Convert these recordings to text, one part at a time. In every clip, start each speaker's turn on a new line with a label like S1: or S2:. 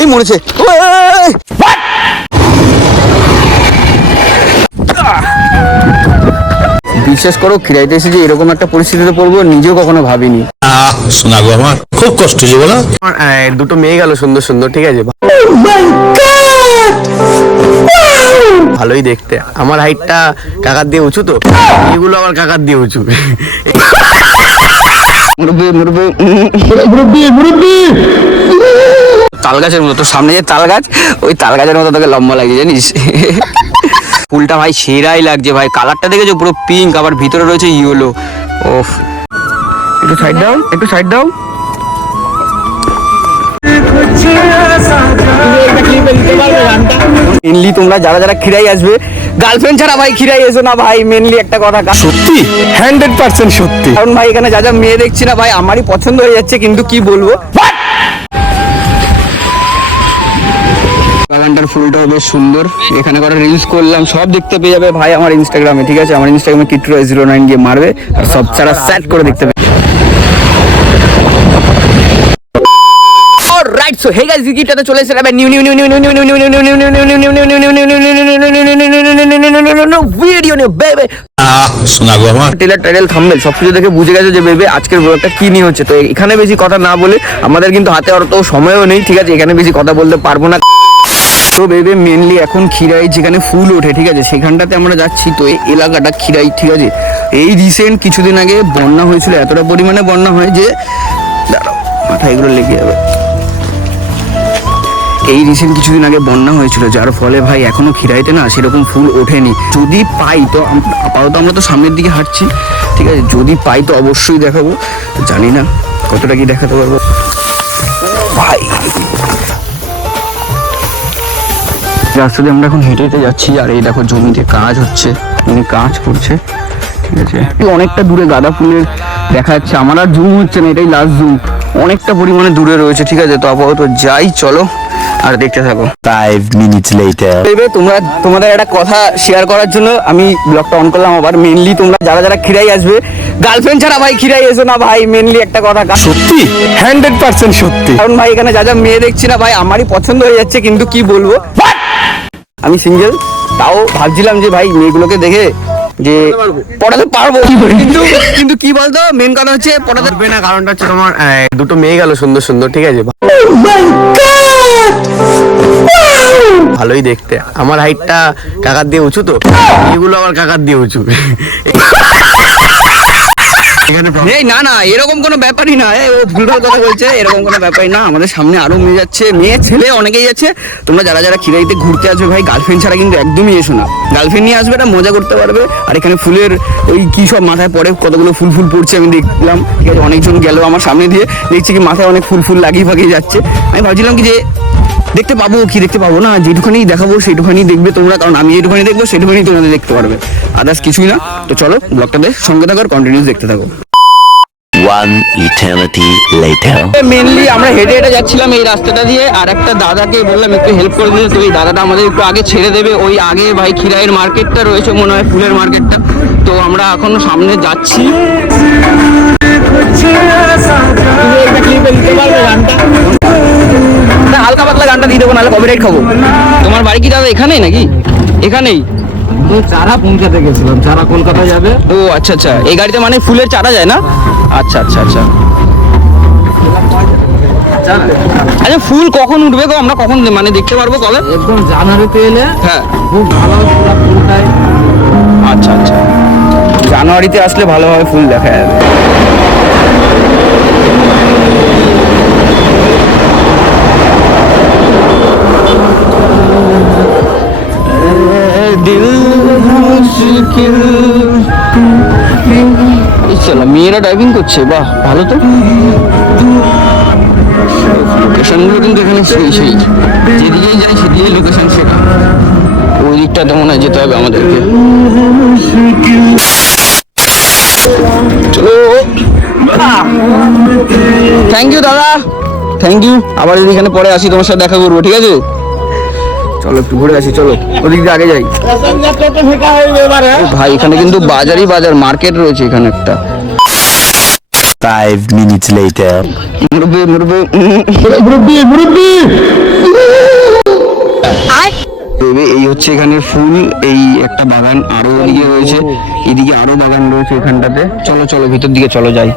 S1: এই মরেছে। বিশ্বাস করো খিরাইতে এসে যে এরকম একটা পরিস্থিতিতে পড়ব নিজেও কখনো ভাবিনি।
S2: শোনা গো আমার খুব কষ্ট যে বলো।
S1: দুটো মেয়ে গেল সুন্দর সুন্দর ঠিক আছে? ভালোই দেখতে। আমার হাইটটা কাকার দিয়ে উঁচু তো। এগুলো আমার কাকার দিয়ে উঁচু। মুরব্বি মুরব্বি। তাল গাছের মতো তোর সামনে যে তাল গাছ ওই তাল গাছের মতো তোকে লম্বা লাগে জানিস? ফুলটা ভাই সেরাই লাগছে ভাই কালারটা দেখেছ? পুরো পিঙ্ক আবার ভিতরে রয়েছে ইয়েলো ওফ। একটু সাইড দাও একটু সাইড দাও। মেনলি তোমরা যারা যারা খিরাই আসবে গার্লফ্রেন্ড ছাড়া ভাই খিরাই এসো না ভাই মেনলি একটা কথা
S2: সত্যি?
S1: হান্ড্রেড পার্সেন্ট সত্যি। কারণ ভাই এখানে যা যা মেয়ে দেখছি না ভাই আমারই পছন্দ হয়ে যাচ্ছে কিন্তু কি বলব? বাগানটার ফুলটাও বেশ সুন্দর এখানে করা রিলস করলাম সব দেখতে পেয়ে যাবে ভাই আমার ইনস্টাগ্রামে ঠিক আছে আমার ইনস্টাগ্রামে কিট্টু জিরো নাইন গিয়ে মারবে আর সব ছাড়া স্যাট করে দেখতে পেয়ে রাইট সো হে গাইস ভিডিওটাতে চলে এসেছে new new new new new new new new new new new new new new new new new new new video new বেবে
S2: শোনা গো আমার
S1: টেলার টাইটেল থাম্বেল সব কিছু দেখে বুঝে গেছো যে বেবে আজকের ব্লগটা কি নিয়ে হচ্ছে তো এখানে বেশি কথা না বলে আমাদের কিন্তু হাতে অত সময়ও নেই ঠিক আছে এখানে বেশি কথা বলতে পারব না তো বেবে মেনলি এখন খিরাই যেখানে ফুল ওঠে, ঠিক আছে? সেখানটাতে আমরা যাচ্ছি তো এই এলাকাটা খিরাই ঠিক আছে? এই রিসেন্ট কিছুদিন আগে বন্যা হয়েছিল, এতটা পরিমাণে বন্যা হয় যে, দাঁড়াও মাথা এগুলো লেগে যাবে। এই রিসেন্ট কিছুদিন আগে বন্যা হয়েছিল, যার ফলে ভাই এখনও খিরাইতে না সেরকম ফুল ওঠেনি। যদি পাই তো আপাতত আমরা তো সামনের দিকে হাঁটছি, ঠিক আছে? যদি পাই তো অবশ্যই দেখাবো। জানি না, কতটা কি দেখাতে পারব। ভাই রাস্তা দিয়ে আমরা এখন হেঁটে হেঁটে যাচ্ছি আর এই দেখো জমিতে কাজ হচ্ছে উনি কাজ করছে ঠিক আছে? অনেকটা দূরে গাঁদা ফুলের দেখা যাচ্ছে। আমার আর জুম হচ্ছে না এটাই লাস্ট জুম। অনেকটা পরিমাণে দূরে রয়েছে ঠিক আছে? তো আপাতত যাই চলো আর দেখতে থাকো।
S2: ফাইভ মিনিটস লেটার
S1: তোমরা তোমাদের একটা কথা শেয়ার করার জন্য আমি ব্লগটা অন করলাম আবার। মেনলি তোমরা যারা যারা খিরাই আসবে গার্লফ্রেন্ড ছাড়া ভাই খিরাই এসো না ভাই মেনলি একটা কথা
S2: সত্যি?
S1: হান্ড্রেড পার্সেন্ট সত্যি। কারণ ভাই এখানে যা যা মেয়ে দেখছি না ভাই আমারই পছন্দ হয়ে যাচ্ছে কিন্তু কি বলব? আমি সিঙ্গেল তাও ভাবছিলাম যে ভাই মেয়েগুলোকে দেখে যে পড়াতে পারব। কিন্তু কিন্তু কি বলতো মেন কথা হচ্ছে পড়াতে পারবে না, কারণটা হচ্ছে তোমার দুটো মেয়ে গেল সুন্দর সুন্দর, ঠিক আছে? ভালোই দেখতে। আমার হাইটটা কাকার দিয়ে উঁচু তো এগুলো আমার কাকার দিয়ে উঁচু। এই না না, এরকম কোনো ব্যাপারই না। ও ভুলভাল কথা বলছে, এরকম কোনো ব্যাপারই না। আমাদের সামনে আরও মেয়ে যাচ্ছে, মেয়ে, ছেলে অনেকেই যাচ্ছে। তোমরা যারা যারা খিরাইতে ঘুরতে আসবে ভাই গার্লফ্রেন্ড ছাড়া কিন্তু একদমই এসো না। গার্লফ্রেন্ড নিয়ে আসবে না মজা করতে পারবে। আর এখানে ফুলের ওই কি সব মাথায় পড়ে, কতগুলো ফুল ফুল পড়ছে আমি দেখলাম। ঠিক আছে, অনেকজন গেল আমার সামনে দিয়ে, দেখছি কি মাথায় অনেক ফুল ফুল লাগিয়ে ফাগিয়ে যাচ্ছে। আমি ভাবছিলাম কি যে দেখতে পাবো কি দেখতে পাবো না যেটুখানি দেখাবো সেটুখানি দেখবে তোমরা কারণ আমি যেটুখানি দেখব সেটুখানি তোমাদের দেখতে পারবে। আদার্স কিছুই না। তো চলো ব্লগটা দেখ সঙ্গে থাকো আর কন্টিনিউস দেখতে থাকো।
S2: ওয়ান ইটার্নিটি লেটার
S1: মেনলি আমরা হেঁটে হেঁটে যাচ্ছিলাম এই রাস্তাটা দিয়ে আর একটা দাদাকে বললাম একটু হেল্প করে দিতে তো এই দাদাটা আমাদের একটু আগে ছেড়ে দেবে। ওই আগে ভাই খিরাইয়ের মার্কেটটা রয়েছে মনে হয় ফুলের মার্কেটটা। তো আমরা এখনও সামনে যাচ্ছি। না, হালকা পাতলা গানটা দিয়ে দেবো নাহলে কপিরাইট খাব। তোমার বাড়ি কি দাদা এখানেই নাকি? এখানেই?
S3: চারা পৌঁছাতে গেছিলাম চারা কলকাতা যাবে।
S1: ও আচ্ছা আচ্ছা। এই গাড়িতে মানে ফুলের চারা যায় না? আচ্ছা আচ্ছা আচ্ছা। আচ্ছা ফুল কখন উঠবে গো? আমরা কখন মানে দেখতে পারব কবে?
S3: একদম জানুয়ারিতে এলে
S1: হ্যাঁ।
S3: খুব ভালো পুরো
S1: আচ্ছা আচ্ছা। জানুয়ারিতে আসলে ভালোভাবে ফুল দেখা যাবে। চলো, মেয়েরা ড্রাইভিং করছে, বাহ, ভালো তো। লোকেশনগুলো কিন্তু এখানে সেই সেই। যেদিকেই যাই সেদিকেই লোকেশন সেটা ওই দিকটাতে মনে হয় যেতে হবে আমাদেরকে। চলো। থ্যাংক ইউ দাদা। থ্যাংক ইউ আবার যদি এখানে পরে আসি, তোমার সাথে দেখা করব, ঠিক আছে? চলো একটু ঘুরে আসি চলো। ওদিক দিয়ে আগে যাই। ভাই এখানে কিন্তু বাজারই বাজার মার্কেট রয়েছে এখানে একটা।
S2: Five minutes later.
S1: মুরব্বি মুরব্বি। তবে এই হচ্ছে এখানে ফুল এই একটা বাগান আরও এদিকে রয়েছে। এদিকে আরও বাগান রয়েছে এখানটাতে। চলো চলো ভিতর দিকে চলো যাই।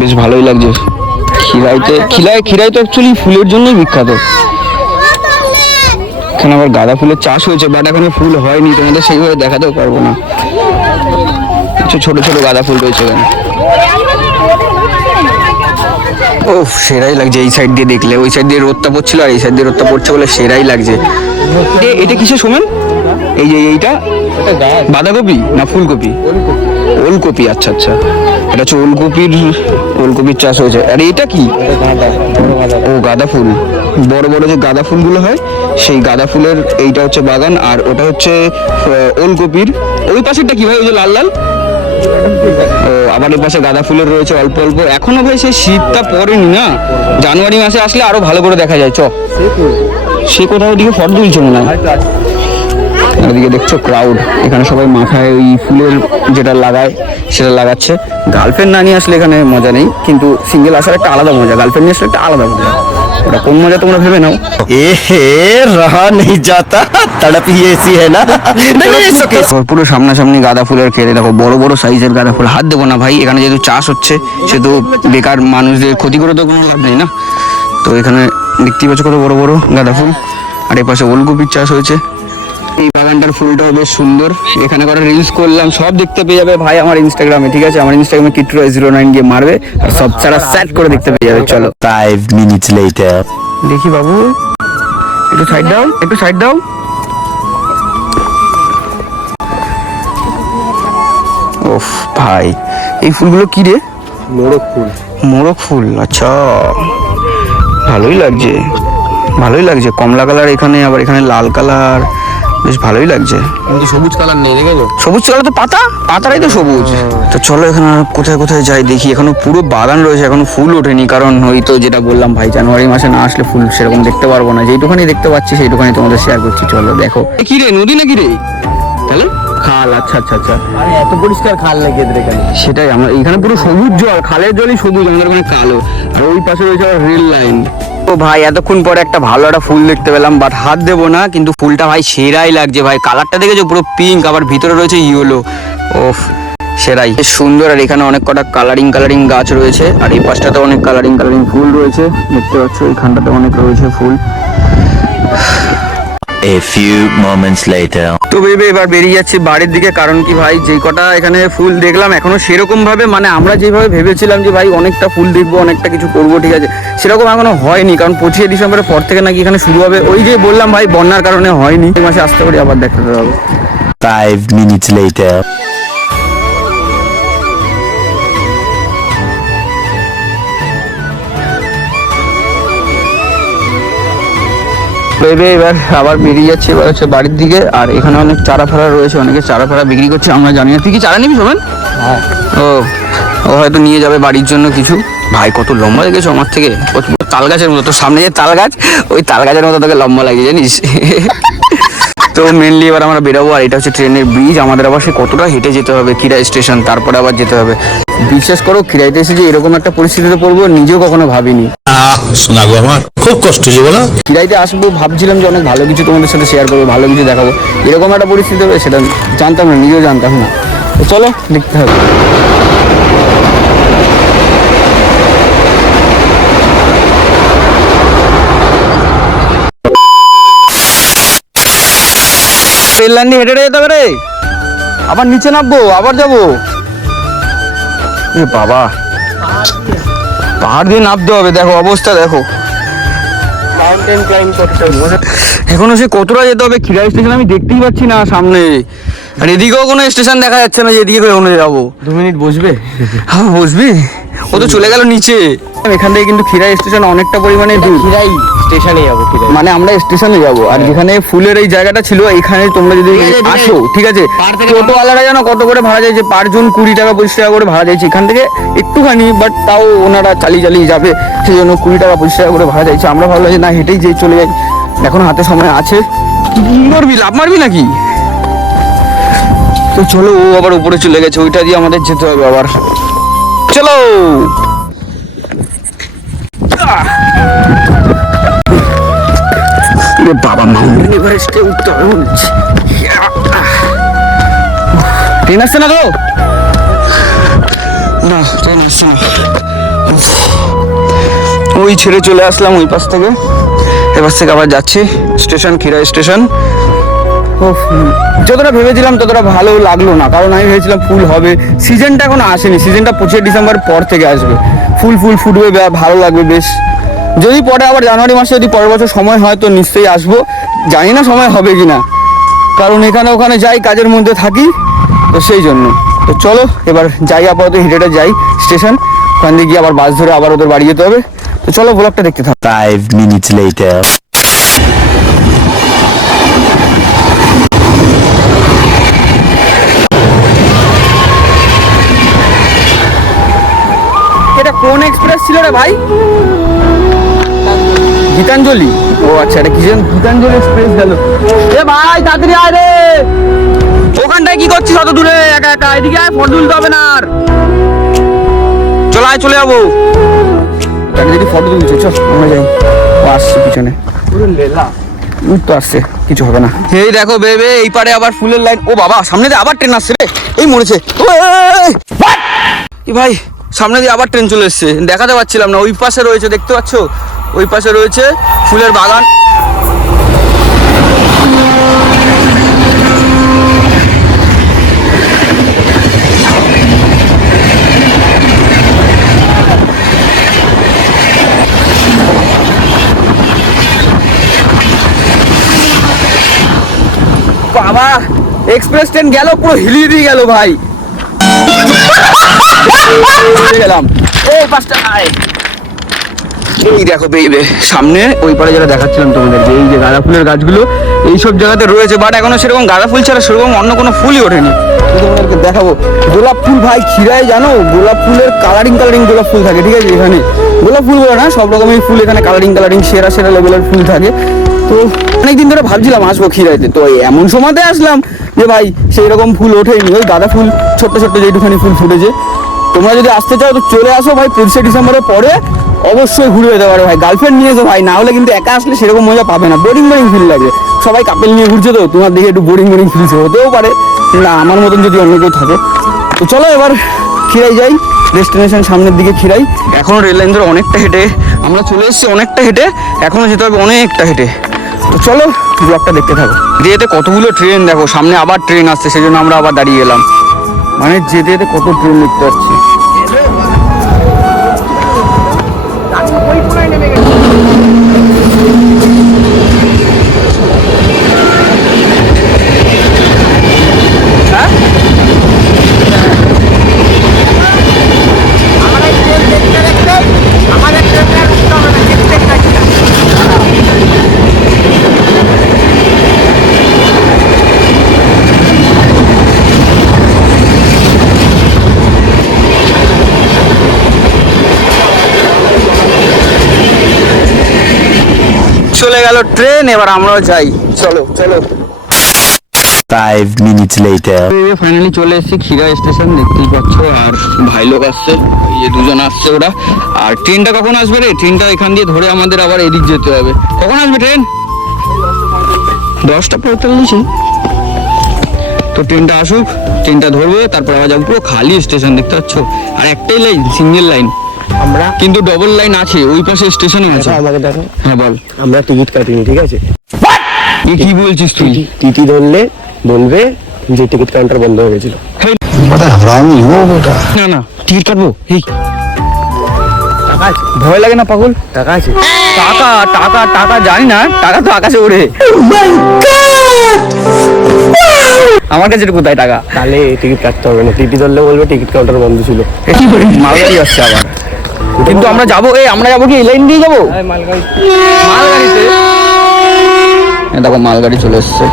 S1: বেশ ভালোই লাগছে। খিরাইতে খিরাই খিরাই তো অ্যাকচুয়ালি ফুলের জন্যই বিখ্যাত। এখানে আবার গাঁদা ফুলের চাষ হয়েছে বাট এখানে ফুল হয়নি, তোমাদের সেইভাবে দেখাতেও পারব না। কিছু ছোট ছোট গাঁদা ফুল রয়েছে এখানে। ও সেরাই লাগছে এই সাইড দিয়ে দেখলে। ওই সাইড দিয়ে রোদটা পড়ছিল আর এই সাইড দিয়ে রোদটা পড়ছে বলে সেরাই লাগছে। এটা কিসে শোনেন এই যে এইটা? বাঁধাকপি না ফুলকপি? ওলকপি আচ্ছা আচ্ছা। এটা হচ্ছে ওলকপির ওলকপির চাষ হয়েছে। আর এটা কি? ও, গাঁদা ফুল। বড় বড় যে গাঁদা ফুলগুলো হয়, সেই গাঁদা ফুলের এইটা হচ্ছে বাগান আর ওটা হচ্ছে ওলকপির। ওই পাশেরটা কি ভাই, ওই যে লাল লাল? ও এই পাশে গাঁদা ফুলের রয়েছে অল্প অল্প। এখনও ভাই সেই শীতটা পড়েনি না? জানুয়ারি মাসে আসলে আরও ভালো করে দেখা যায়, চ। সে কোথাও ওদিকে ফটো তুলছে মনে হয়। এদিকে দেখছ ক্রাউড এখানে সবাই মাথায় ওই ফুলের যেটা লাগায়, সেটা লাগাচ্ছে। গার্লফ্রেন্ড না নিয়ে আসলে এখানে মজা নেই, কিন্তু সিঙ্গেল আসার একটা আলাদা মজা। গার্লফ্রেন্ড নিয়ে আসলে একটা আলাদা মজা। ওটা কোন মজা তোমরা ভেবে নাও।
S2: এ হে রাহা নেই যাতা তাড়াপি এসি হ্যাঁ
S1: না? পুরো সামনাসামনি গাঁদা ফুলের খেলে দেখো বড় বড় সাইজের গাঁদা ফুল। হাত দেবো না ভাই এখানে যেহেতু চাষ হচ্ছে সেহেতু বেকার মানুষদের ক্ষতি করে তো কোনো লাভ নেই না? তো এখানে দেখতেই পাচ্ছ কত বড় বড় গাঁদা ফুল। আর এ পাশে ওলকপির চাষ হয়েছে। বাগানটার ফুলটাও বেশ সুন্দর। এখানে করে রিলস করলাম সব দেখতে পেয়ে যাবে ভাই আমার ইনস্টাগ্রামে ঠিক আছে? আমার ইনস্টাগ্রামে কিট্টু জিরো নাইন গিয়ে মারবে আর সব ছাড়া স্যাট করে দেখতে পেয়ে যাবে চলো।
S2: Five minutes later.
S1: দেখি বাবু একটু সাইড দাও একটু সাইড দাও। ওফ ভাই এই ফুলগুলো কি রে?
S3: মোরগ ফুল।
S1: মোরগ ফুল আচ্ছা। ভালোই লাগছে ভালোই লাগছে। কমলা কালার এখানে আবার এখানে লাল কালার। বেশ ভালোই লাগছে।
S3: কিন্তু সবুজ কালার নেই দেখেছ?
S1: সবুজ কালার তো পাতা? পাতারাই তো সবুজ। তো চলো এখানে কোথায় কোথায় যাই দেখি। এখনও পুরো বাগান রয়েছে এখনও ফুল ওঠেনি। কারণ ওই তো যেটা বললাম ভাই জানুয়ারি মাসে না আসলে ফুল সেরকম দেখতে পারব না। যেটুখানি দেখতে পাচ্ছি সেইটুখানি তোমাদের শেয়ার করছি। চলো দেখো। কি রে নদী না কি রে? তাহলে? খাল আচ্ছা আচ্ছা আচ্ছা।
S3: আরে এত পরিষ্কার খাল নাকি এদের এখানে?
S1: সেটাই আমরা এখানে পুরো সবুজ জল খালের জলই সবুজ আমাদের ওখানে কালো। আর ওই পাশে রয়েছে আবার রেল লাইন। ও ভাই এতক্ষণ পরে একটা ভালো একটা ফুল দেখতে পেলাম বাট হাত দেবো না কিন্তু ফুলটা ভাই সেরাই লাগছে ভাই। কালারটা দেখেছ? পুরো পিঙ্ক আবার ভিতরে রয়েছে ইয়েলো ওফ সেরাই। বেশ সুন্দর আর এখানে অনেক কটা কালারিং কালারিং গাছ রয়েছে আর এই পাশটাতে অনেক কালারিং কালারিং ফুল রয়েছে। দেখতে পাচ্ছ এইখানটাতে অনেক রয়েছে ফুল।
S2: A few moments later.
S1: তো ভেবে এবার বেরিয়ে যাচ্ছি বাড়ির দিকে কারণ কি ভাই যেই কটা এখানে ফুল দেখলাম এখনও সেরকম ভাবে মানে আমরা যেভাবে ভেবেছিলাম যে ভাই অনেকটা ফুল দেখব অনেকটা কিছু করব ঠিক আছে সেরকম এখনও হয়নি কারণ পঁচিশে ডিসেম্বরের পর থেকে নাকি এখানে শুরু হবে ওই যে বললাম ভাই বন্যার কারণে হয়নি এই মাসে আসতে পারি আবার দেখাতে হবে
S2: Five minutes later.
S1: ভেবে এবার আবার বেরিয়ে যাচ্ছে এবার হচ্ছে বাড়ির দিকে। আর এখানে অনেক চারা ফারা রয়েছে অনেকে চারা ফারা বিক্রি করছে আমরা জানি না। তুই কি চারা নিবি শোনেন
S3: হ্যাঁ।
S1: ও ও হয়তো নিয়ে যাবে বাড়ির জন্য কিছু। ভাই কত লম্বা দেখেছ আমার থেকে। তাল গাছের মতো। তোর সামনে যে তাল গাছ ওই তাল গাছের মতো তোকে লম্বা লাগে জানিস? তো মেনলি এবার আমরা বেরোবো আর এটা হচ্ছে ট্রেনের ব্রিজ আমাদের আবার সে কতটা হেঁটে যেতে হবে খিরাই স্টেশন তারপরে আবার যেতে হবে। বিশ্বাস করো খিরাইতে এসে যে এরকম একটা পরিস্থিতিতে পড়ব নিজেও কখনো ভাবিনি।
S2: শোনা গো আমার খুব কষ্ট যে বলো।
S1: খিরাইতে আসব ভাবছিলাম যে অনেক ভালো কিছু তোমাদের সাথে শেয়ার করব ভালো কিছু দেখাবো। এরকম একটা পরিস্থিতি হবে সেটা জানতাম না নিজেও জানতাম না। তো চলো দেখতে হবে রেল লাইন দিয়ে হেঁটে হেঁটে যেতে হবে রে। আবার নিচে নামবো আবার যাব। বাবা। পাহাড় দিয়ে নামতে হবে দেখো অবস্থা দেখো। এখনও সে কতটা যেতে হবে খিরাই স্টেশন আমি দেখতেই পাচ্ছি না সামনে। আর এদিকেও কোনো স্টেশন দেখা যাচ্ছে না যে এদিকে কখনো যাব।
S3: দু মিনিট বসবে?
S1: হ্যাঁ বসবি। ও তো চলে গেল নিচে। এখান থেকে কিন্তু খিরাই স্টেশন অনেকটা পরিমাণে দূর।
S3: খিরাই স্টেশনে যাব
S1: মানে আমরা স্টেশনে যাব আর যেখানে ফুলের এই জায়গাটা ছিল এখানে তোমরা যদি
S3: ঠিক ঠিক আছে।
S1: আসো ঠিক আছে? টোটোওয়ালারা জানো কত করে ভাড়া যাচ্ছে পার জন কুড়ি টাকা পঁচিশ টাকা করে ভাড়া যাচ্ছে এখান থেকে একটুখানি বাট তাও ওনারা চালিয়ে চালিয়ে যাবে সেই জন্য কুড়ি টাকা পঁচিশ টাকা করে ভাড়া যাচ্ছে আমরা ভাবলাম যে না হেঁটেই যেই চলে যাই। এখন হাতে সময় আছে। কি করবি লাভ মারবি নাকি? তো চলো ও আবার উপরে চলে গেছে ওইটা দিয়ে আমাদের যেতে হবে আবার। চলো! এ বাবা মাউন্টেন এভারেস্টে উঠতে হবে। ট্রেন আসছে না তো না ট্রেন আসছে না। ওই ছেড়ে চলে আসলাম ওই পাশ থেকে। এবার থেকে আবার যাচ্ছি। Station Khirai station. যতটা ভেবেছিলাম ততটা ভালো লাগল না কারণ আমি ভেবেছিলাম ফুল হবে। সিজনটা এখন আসেনি সিজনটা পঁচিশে ডিসেম্বর পর থেকে আসবে। ফুল ফুল ফুটবে ভালো লাগবে বেশ। যদি পরে আবার জানুয়ারি মাসে যদি পরের বছর সময় হয় তো নিশ্চয়ই আসব। জানি না সময় হবে কি না কারণ এখানে ওখানে যাই কাজের মধ্যে থাকি তো সেই জন্য। তো চলো এবার যাই আপাতত হেঁটে হেঁটে যাই স্টেশন ওখান দিয়ে গিয়ে আবার বাস ধরে আবার ওদের বাড়ি যেতে হবে। তো চলো ব্লগটা দেখতে থাকো।
S2: Five minutes later.
S1: এটা কোন এক্সপ্রেস ছিল রে ভাই? গীতাঞ্জলি। ও আচ্ছা এটা কি যেন গীতাঞ্জলি এক্সপ্রেস গেল। এ ভাই তাড়াতাড়ি আয় রে। ওখানটায় কি করছিস অত দূরে? একা একা এদিকে আয় ফটো তুলতে হবে না আর। চল আয় চলে যাব। তাকে যদি ফটো তুলছে চল আমরা যাই। ও আসছে পিছনে। পুরো লেলা। তো আসছে কিছু হবে না। এই দেখো বেবে এই পারে আবার ফুলের লাইন ও বাবা সামনে দিয়ে আবার ট্রেন আসছে রে। এই মরেছে। ভাই সামনে দিয়ে আবার ট্রেন চলে এসছে। দেখাতে পাচ্ছিলাম না ওই পাশে রয়েছে দেখতে পাচ্ছো? ওই পাশে রয়েছে ফুলের বাগান। বাবা এক্সপ্রেস ট্রেন গেল পুরো হিলিয়ে দিয়ে গেল ভাই। গেলাম। এই পাঁচটা আয় এই দেখো সামনে ওই পারে যেটা দেখাচ্ছিলাম তোমাদেরকে এই যে গাঁদা ফুলের গাছগুলো, এই সব জায়গাতে রয়েছে বাট এখনও সেরকম গাঁদা ফুল ছাড়া সেরকম অন্য কোনো ফুলই ওঠেনি। তোমাদেরকে দেখাবো, গোলাপ ফুল ভাই খিরায় জানো? গোলাপ ফুলের কালারিং কালারিং গোলাপ ফুল থাকে, ঠিক আছে? এখানে গোলাপ ফুল বলে না, সব রকমের ফুল এখানে কালারিং কালারিং সেরা সেরা লেভেলের ফুল থাকে। তো অনেকদিন ধরে ভাবছিলাম আসব খিরাইতে তো এমন সময়তে আসলাম যে ভাই সেই রকম ফুল ওঠেনি। ওই গাঁদা ফুল, ছোট্ট ছোট্ট যেটুখানি ফুল ফুটেছে। তোমরা যদি আসতে চাও, তো চলে আসো ভাই, পঁচিশে ডিসেম্বরের পরে। অবশ্যই ঘুরে যেতে পারো ভাই। গার্লফ্রেন্ড নিয়ে এসো ভাই, না হলে কিন্তু একা আসলে সেরকম মজা পাবে না। বোরিং বোরিং ফিল লাগে। সবাই কাপেল নিয়ে ঘুরছে তো, তোমার দিকে একটু বোরিং বোরিং ফিলছে হতেও পারে। না, আমার মতন যদি অন্য কেউ থাকে। তো চলো এবার খিরাই যাই ডেস্টিনেশন সামনের দিকে খিরাই এখনও রেল লাইন ধরে অনেকটা হেঁটে, আমরা চলে এসেছি অনেকটা হেঁটে এখনও যেতে হবে অনেকটা হেঁটে। তো চলো ব্লগটা দেখতে থাকো। যেতে কতগুলো ট্রেন দেখো, সামনে আবার ট্রেন আসছে, সেজন্য আমরা আবার দাঁড়িয়ে গেলাম মানে যেতে যেতে কত ট্রেন দেখতে পাচ্ছি। চলে গেল ট্রেন এবার আমরাও যাই। চলো চলো।
S2: Five minutes later.
S1: ফাইনালি চলে এসেছি খিরা স্টেশন দেখতেই পাচ্ছ আর ভাই লোক আসছে এই যে দুজন আসছে ওরা। আর ট্রেনটা কখন আসবে রে? ট্রেনটা এখান দিয়ে ধরে আমাদের আবার এদিক যেতে হবে। কখন আসবে ট্রেন? দশটা পঁয়তাল্লিশে তো ট্রেনটা আসুক ট্রেনটা ধরবো তারপর আবার যাব পুরো খালি স্টেশন দেখতে পাচ্ছ? আর একটাই লাইন সিঙ্গেল লাইন
S3: আমরা
S1: কিন্তু ডবল লাইন আছে ওই পাশে স্টেশনে আছে।
S3: আমাকে দেখো
S1: হ্যাঁ বল।
S3: আমরা টিকিট কাটিনি ঠিক আছে?
S1: এ কি বলছিস তুই?
S3: টিটি ধরলে বলবে যে টিকিট কাউন্টার বন্ধ হয়ে গেছিল।
S1: না না টিকিট কাটবো এই ভয় লাগে না পাগল?
S3: টাকা আছে।
S1: টাকা টাকা টাকা জানি না টাকা তো আকাশে ওড়ে। আমার কাছে কোথায় টাকা?
S3: তাহলে টিকিট কাটতে হবে না। টিটি ধরলে বলবে টিকিট কাউন্টার বন্ধ ছিল।
S1: মালগাড়ি আসছে আবার। কিন্তু আমরা যাব এই আমরা যাব কি এই লাইন দিয়ে যাব? মালগাড়িতে। দেখো মালগাড়ি চলে এসছে।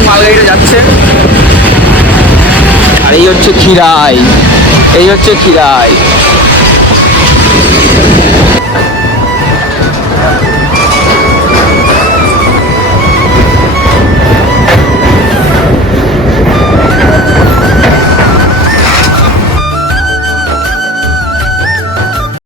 S1: এখন মালগাড়িটা যাচ্ছে। আর এই হচ্ছে খিরাই এই হচ্ছে খিরাই